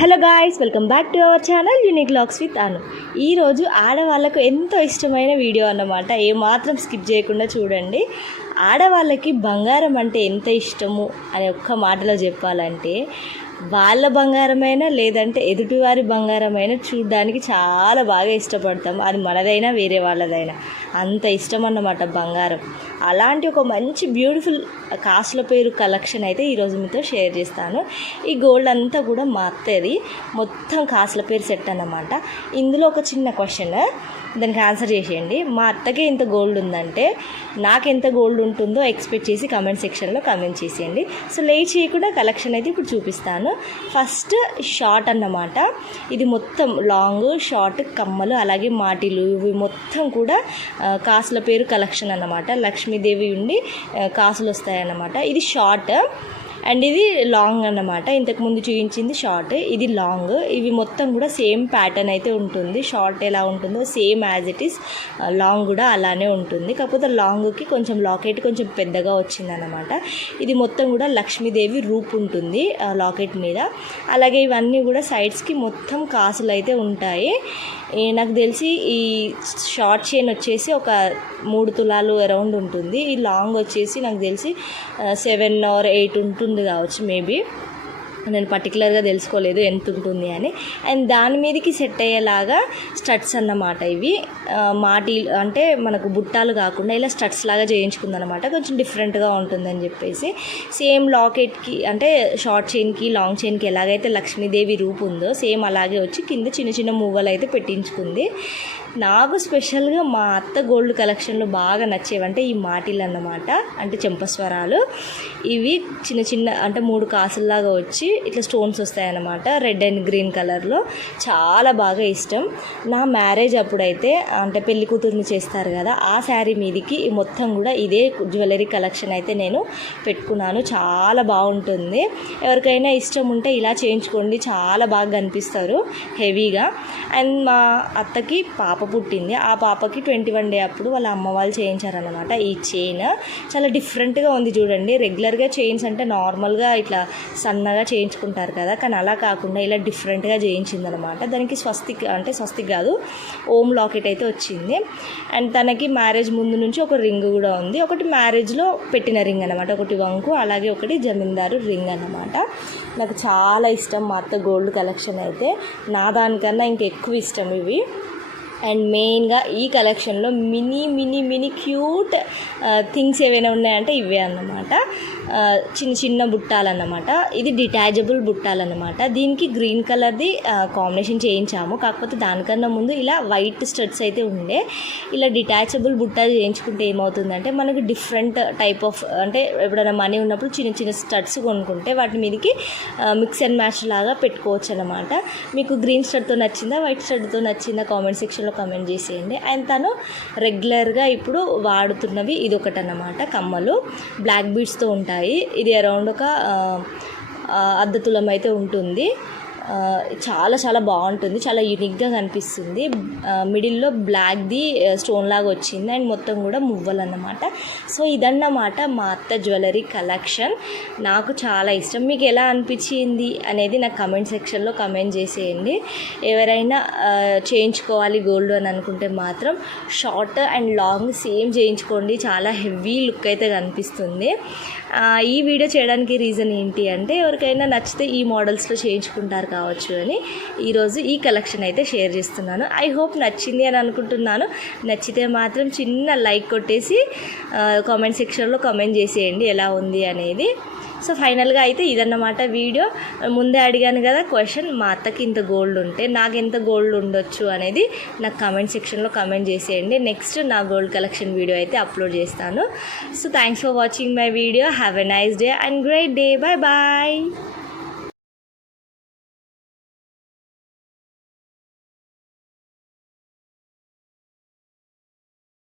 Hello guys welcome back to our channel unique looks with Anu. ఈరోజు ఆడవాళ్ళకు ఎంతో ఇష్టమైన వీడియో అన్నమాట. ఏమాత్రం స్కిప్ చేయకుండా చూడండి. ఆడవాళ్ళకి బంగారం అంటే ఎంత ఇష్టము అనే ఒక్క మాటలో చెప్పాలంటే వాళ్ళ బంగారమైనా లేదంటే ఎదుటివారి బంగారమైనా చూడడానికి చాలా బాగా ఇష్టపడతాం. అది మనదైనా వేరే వాళ్ళదైనా. అంత ఇష్టం అన్నమాట బంగారం. అలాంటి ఒక మంచి బ్యూటిఫుల్ కాస్ట్ల పేరు కలెక్షన్ అయితే ఈరోజు మీతో షేర్ చేస్తాను. ఈ గోల్డ్ అంతా కూడా మా అత్తది. మొత్తం కాస్ట్ల పేరు సెట్ అన్నమాట. ఇందులో ఒక చిన్న క్వశ్చన్. దానికి ఆన్సర్ చేసేయండి. మా అత్తకే ఇంత గోల్డ్ ఉందంటే నాకు ఎంత గోల్డ్ ఉంటుందో ఎక్స్పెక్ట్ చేసి కమెంట్ సెక్షన్లో కమెంట్ చేసేయండి. సో లేట్ చేయకుండా కలెక్షన్ అయితే ఇప్పుడు చూపిస్తాను. ఫస్ట్ షార్ట్ అన్నమాట. ఇది మొత్తం లాంగ్ షార్ట్ కమ్మలు అలాగే మాటిలు. ఇవి మొత్తం కూడా కాసుల పేరు కలెక్షన్ అన్నమాట. లక్ష్మీదేవి ఉండి కాసులు వస్తాయన్నమాట. ఇది షార్ట్ అండ్ ఇది లాంగ్ అన్నమాట. ఇంతకుముందు చూపించింది షార్ట్. ఇది లాంగ్. ఇవి మొత్తం కూడా సేమ్ ప్యాటర్న్ అయితే ఉంటుంది. షార్ట్ ఎలా ఉంటుందో same as it is. Long కూడా అలానే ఉంటుంది. కాకపోతే లాంగ్కి కొంచెం లాకెట్ కొంచెం పెద్దగా వచ్చిందన్నమాట. ఇది మొత్తం కూడా లక్ష్మీదేవి రూప్ ఉంటుంది లాకెట్ మీద. అలాగే ఇవన్నీ కూడా సైడ్స్కి మొత్తం కాసులు అయితే ఉంటాయి. నాకు తెలిసి ఈ షార్ట్ చైన్ వచ్చేసి ఒక మూడు తులాలు అరౌండ్ ఉంటుంది. ఈ లాంగ్ వచ్చేసి నాకు తెలిసి సెవెన్ ఆర్ ఎయిట్ ఉంటుంది. కావచ్చు మేబీ నేను పర్టికులర్గా తెలుసుకోలేదు ఎంత ఉంటుంది అని. అండ్ దాని మీదకి సెట్ అయ్యేలాగా స్టడ్స్ అన్నమాట ఇవి. మాటి అంటే మనకు బుట్టాలు కాకుండా ఇలా స్టడ్స్ లాగా చేయించుకుందనమాట కొంచెం డిఫరెంట్గా ఉంటుందని చెప్పేసి. సేమ్ లాకెట్కి అంటే షార్ట్ చైన్కి లాంగ్ చైన్కి ఎలాగైతే లక్ష్మీదేవి రూపు ఉందో సేమ్ అలాగే వచ్చి కింద చిన్న చిన్న మువ్వలు అయితే పెట్టించుకుంది. నాకు స్పెషల్గా మా అత్త గోల్డ్ కలెక్షన్లో బాగా నచ్చేవంటే ఈ మాటిల్ అన్నమాట అంటే చెంపస్వరాలు. ఇవి చిన్న చిన్న అంటే మూడు కాసుల్లాగా వచ్చి ఇట్లా స్టోన్స్ వస్తాయన్నమాట. రెడ్ అండ్ గ్రీన్ కలర్లో. చాలా బాగా ఇష్టం. నా మ్యారేజ్ అప్పుడైతే అంటే పెళ్ళి కూతుర్ని చేస్తారు కదా ఆ శారీ మీదికి మొత్తం కూడా ఇదే జ్యువెలరీ కలెక్షన్ అయితే నేను పెట్టుకున్నాను. చాలా బాగుంటుంది. ఎవరికైనా ఇష్టం ఉంటే ఇలా చేయించుకోండి. చాలా బాగా కనిపిస్తారు హెవీగా. అండ్ మా అత్తకి పాప పుట్టింది. ఆ పాపకి ట్వంటీ వన్ డే అప్పుడు వాళ్ళ అమ్మ వాళ్ళు చేయించారనమాట ఈ చైన్ చాలా డిఫరెంట్గా ఉంది చూడండి. రెగ్యులర్గా చైన్స్ అంటే నార్మల్గా ఇట్లా సన్నగా చేయించుకుంటారు కదా. కానీ అలా కాకుండా ఇలా డిఫరెంట్గా చేయించిందనమాట దానికి స్వస్తిక్ అంటే స్వస్తిక్ కాదు. ఓమ్ లాకెట్ అయితే వచ్చింది. అండ్ తనకి మ్యారేజ్ ముందు నుంచి ఒక రింగ్ కూడా ఉంది. ఒకటి మ్యారేజ్లో పెట్టిన రింగ్ అనమాట ఒకటి వంకు అలాగే ఒకటి జమీందారు రింగ్ అన్నమాట. నాకు చాలా ఇష్టం మా అత్త గోల్డ్ కలెక్షన్ అయితే. నా దానికన్నా ఇంకెక్కువ ఇష్టం ఇవి. అండ్ మెయిన్గా ఈ కలెక్షన్లో mini mini mini cute things ఏవైనా ఉన్నాయంటే ఇవే అన్నమాట. చిన్న చిన్న బుట్టాలన్నమాట. ఇది డిటాచబుల్ బుట్టాలన్నమాట. దీనికి గ్రీన్ కలర్ది కాంబినేషన్ చేయించాము. కాకపోతే దానికన్నా ముందు ఇలా వైట్ స్టడ్స్ అయితే ఉండే. ఇలా డిటాచబుల్ బుట్ట చేయించుకుంటే ఏమవుతుందంటే మనకు డిఫరెంట్ టైప్ ఆఫ్ అంటే ఎప్పుడైనా మనీ ఉన్నప్పుడు చిన్న చిన్న స్టడ్స్ కొనుక్కుంటే వాటి మీదకి మిక్స్ అండ్ మ్యాచ్ లాగా పెట్టుకోవచ్చు అనమాట మీకు గ్రీన్ స్టడ్తో నచ్చిందా వైట్ స్టడ్తో నచ్చిందా కామెంట్ సెక్షన్లో కమెంట్ చేసేయండి. అండ్ తను రెగ్యులర్గా ఇప్పుడు వాడుతున్నవి ఇది ఒకటి అన్నమాట కమ్మలు బ్లాక్ బీడ్స్తో ఉంటాయి. ఇది అరౌండ్ ఒక అర్ధ తులం అయితే ఉంటుంది. చాలా చాలా బాగుంటుంది. చాలా యూనిక్గా కనిపిస్తుంది. మిడిల్లో బ్లాక్ది స్టోన్ లాగా వచ్చింది. అండ్ మొత్తం కూడా మువ్వలు అన్నమాట సో ఇదన్నమాట మా అత్త జ్యువెలరీ కలెక్షన్. నాకు చాలా ఇష్టం. మీకు ఎలా అనిపించింది అనేది నాకు కమెంట్ సెక్షన్లో కమెంట్ చేసేయండి. ఎవరైనా చేయించుకోవాలి గోల్డ్ అని అనుకుంటే మాత్రం షార్ట్ అండ్ లాంగ్ సేమ్ చేయించుకోండి. చాలా హెవీ లుక్ అయితే కనిపిస్తుంది. ఈ వీడియో చేయడానికి రీజన్ ఏంటి అంటే ఎవరికైనా నచ్చితే ఈ మోడల్స్లో చేయించుకుంటారు కావచ్చు అని ఈరోజు ఈ కలెక్షన్ అయితే షేర్ చేస్తున్నాను. ఐ హోప్ నచ్చింది అని అనుకుంటున్నాను. నచ్చితే మాత్రం చిన్న లైక్ కొట్టేసి కామెంట్ సెక్షన్లో కామెంట్ చేసేయండి ఎలా ఉంది అనేది. సో ఫైనల్గా అయితే ఇదన్నమాట వీడియో. ముందే అడిగాను కదా క్వశ్చన్ మా అత్తకి ఇంత గోల్డ్ ఉంటే నాకు ఎంత గోల్డ్ ఉండొచ్చు? అనేది నాకు కామెంట్ సెక్షన్లో కామెంట్ చేసేయండి. నెక్స్ట్ నా గోల్డ్ కలెక్షన్ వీడియో అయితే అప్లోడ్ చేస్తాను. So thanks for watching my video have a nice day and great day bye bye